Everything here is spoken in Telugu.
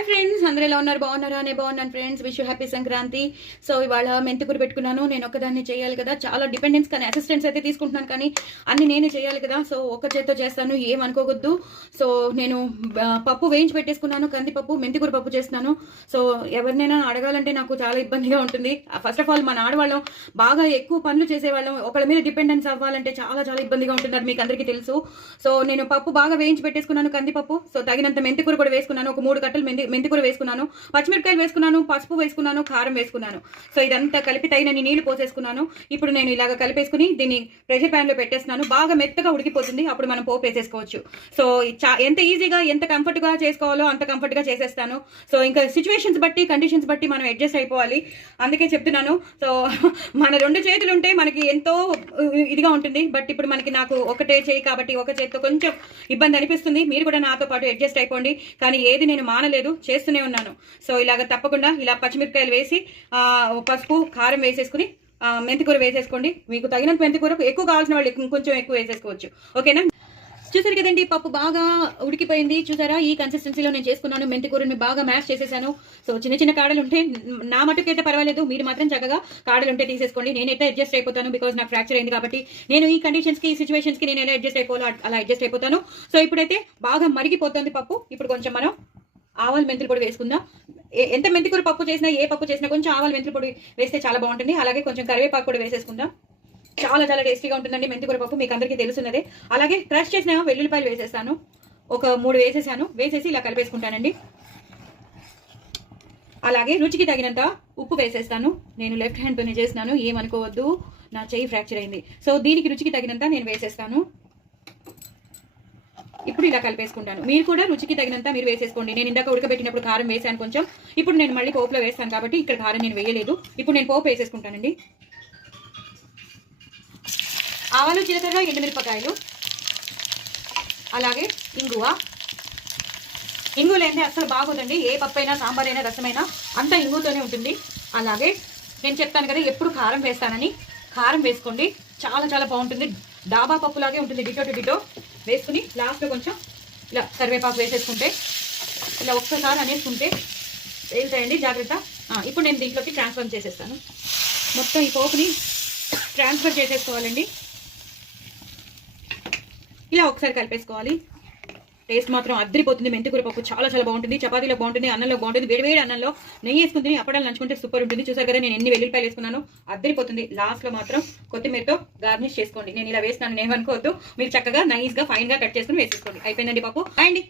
హాయ్ ఫ్రెండ్స్, అందరూ ఎలా ఉన్నారు? బాగున్నారా? నేను బాగున్నాను friends. Wish you happy Sankranti. So ఇవాళ మెంతికూర పెట్టుకున్నాను. నేను ఒక్కదాన్ని చేయాలి కదా, చాలా డిపెండెన్స్ కానీ అసిస్టెంట్స్ అయితే తీసుకుంటున్నాను, కానీ అన్ని నేనే చేయాలి కదా. సో ఒక్క చేత్తో చేస్తాను, ఏమనుకోవద్దు. సో నేను పప్పు వేయించి పెట్టేసుకున్నాను, కందిపప్పు, మెంతికూర పప్పు చేస్తున్నాను. సో ఎవరినైనా అడగాలంటే నాకు చాలా ఇబ్బందిగా ఉంటుంది. ఫస్ట్ ఆఫ్ ఆల్ మన ఆడవాళ్ళం బాగా ఎక్కువ పనులు చేసేవాళ్ళం, ఒకళ్ళ మీద డిపెండెన్స్ అవ్వాలంటే చాలా చాలా ఇబ్బందిగా ఉంటుంది, అది మీకు అందరికీ తెలుసు. సో నేను పప్పు బాగా వేయించి పెట్టేసుకున్నాను, కందిపప్పు. సో తగినంత మెంతికూర కూడా వేసుకున్నాను, ఒక 3 కట్టలు మెంతికూర వేసుకున్నాను, పచ్చిమిరపకాయలు వేసుకున్నాను, పసుపు వేసుకున్నాను, కారం వేసుకున్నాను. సో ఇదంతా కలిపి తగినన్ని నీళ్లు పోసేసుకున్నాను. ఇప్పుడు నేను ఇలాగ కలిపేసుకుని దీన్ని ప్రెషర్ ప్యాన్ లో పెట్టేస్తున్నాను. బాగా మెత్తగా ఉడికిపోతుంది, అప్పుడు మనం పోపు వేసేసుకోవచ్చు. సో ఎంత ఈజీగా ఎంత కంఫర్ట్ గా చేసుకోవాలో అంత కంఫర్ట్ గా చేసేస్తాను. సో ఇంకా సిచ్యువేషన్స్ బట్టి కండిషన్స్ బట్టి మనం అడ్జస్ట్ అయిపోవాలి, అందుకే చెప్తున్నాను. సో మన 2 చేతులు ఉంటే మనకి ఎంతో ఇదిగా ఉంటుంది, బట్ ఇప్పుడు నాకు ఒకటే చేయి కాబట్టి ఒక చేతితో కొంచెం ఇబ్బంది అనిపిస్తుంది. మీరు కూడా నాతో పాటు అడ్జస్ట్ అయిపోండి, కానీ ఏది నేను మానలేదు, చేస్తూనే ఉన్నాను. సో ఇలాగ తప్పకుండా ఇలా పచ్చిమిరపకాయలు వేసి పసుపు కారం వేసేసుకుని మెంతికూర వేసేసుకోండి. మీకు తగినంత మెంతికూర, ఎక్కువ కావాల్సిన వాళ్ళు కొంచెం ఎక్కువ వేసేసుకోవచ్చు. ఓకేనా? చూసారు కదండి, పప్పు బాగా ఉడికిపోయింది. చూసారా, ఈ కన్సిస్టెన్సీలో నేను చేసుకున్నాను. మెంతికూరని బాగా మ్యాష్ చేసేసాను. సో చిన్న చిన్న కాడలు ఉంటే నా మటుకైతే పర్వాలేదు, మీరు మాత్రం చక్కగా కాడలు ఉంటే తీసేసుకోండి. నేనైతే అడ్జస్ట్ అయిపోతాను, బికాజ్ నాకు ఫ్రాక్చర్ అయింది కాబట్టి నేను ఈ కండిషన్స్కి, ఈ సిచ్యువేషన్స్కి నేను ఎలా అడ్జస్ట్ అయిపోవాలో అలా అడ్జస్ట్ అయిపోతాను. సో ఇప్పుడైతే బాగా మరిగిపోతుంది పప్పు. ఇప్పుడు కొంచెం మనం ఆవాల మెంతుల పొడి వేసుకుందాం. ఎంత మెంతికూర పప్పు చేసినా, ఏ పప్పు చేసినా కొంచెం ఆవాల మెంతుల పొడి వేస్తే చాలా బాగుంటుంది. అలాగే కొంచెం కరివేపాకు కూడా వేసేసుకుందాం. చాలా చాలా టేస్టీగా ఉంటుందండి మెంతికూర పప్పు, మీకు అందరికీ తెలుసున్నదే. అలాగే క్రష్ చేసిన వెల్లుల్లిపాయలు వేసేస్తాను, ఒక 3 వేసేసాను. వేసేసి ఇలా కలిపేసుకుంటానండి. అలాగే రుచికి తగినంత ఉప్పు వేసేస్తాను. నేను లెఫ్ట్ హ్యాండ్తోనే చేస్తున్నాను, ఏమనుకోవద్దు, నా చెయ్యి ఫ్రాక్చర్ అయింది. సో దీనికి రుచికి తగినంత నేను వేసేస్తాను. ఇప్పుడు ఇలా కలిపేసుకుంటాను. మీరు కూడా రుచికి తగినంత మీరు వేసేసుకోండి. నేను ఇందాక ఉడకబెట్టినప్పుడు కారం వేసాను కొంచెం, ఇప్పుడు నేను మళ్ళీ పోపులో వేస్తాను కాబట్టి ఇక్కడ కారం నేను వేయలేదు. ఇప్పుడు నేను పోపు వేసేసుకుంటానండి. ఆవాలు, జీలకర్ర, ఎండుమిరపకాయలు, అలాగే ఇంగువ. ఇంగువ లేనిదే అస్సలు బాగోదండి, ఏ పప్పు అయినా, సాంబార్ అయినా, రసమైనా అంతా ఇంగువతోనే ఉంటుంది. అలాగే నేను చెప్తాను కదా ఎప్పుడు కారం వేస్తానని, కారం వేసుకోండి, చాలా చాలా బాగుంటుంది. డాబా పప్పులాగే ఉంటుంది, డిటో టు డిటో. వేసుకుని లాస్ట్లో కొంచెం ఇలా కరివేపాకు వేసేసుకుంటే, ఇలా ఒక్కసారి అనేసుకుంటే వెళ్తాయండి, జాగ్రత్త. ఇప్పుడు నేను దీంట్లోకి ట్రాన్స్ఫర్ చేసేస్తాను. మొత్తం ఈ పోపుని ట్రాన్స్ఫర్ చేసేసుకోవాలండి. ఇలా ఒకసారి కలిపేసుకోవాలి. టేస్ట్ మాత్రం అద్దరిపోతుంది. మెంతికూర పప్పు చాలా చాలా బాగుంటుంది, చపాతీలో బాగుంటుంది, అన్నంలో బాగుంటుంది, వేడివేడి అన్నంలో నెయ్యి వేసుకుని అప్పడాలు నంచుకుంటే సూపర్ ఉంటుంది. చూసారు కదా నేను ఎన్ని వెల్లుల్లిపాయలు వేసుకున్నాను, అద్దరిపోతుంది. లాస్ట్లో మాత్రం కొత్తిమీరతో గార్నిష్ చేసుకోండి. నేను ఇలా వేస్తున్నాను, ఏమనుకోవద్దు. మీరు చక్కగా నైస్గా ఫైన్గా కట్ చేసుకుని వేసేసుకోండి. అయిపోయిందండి పప్పు. అండి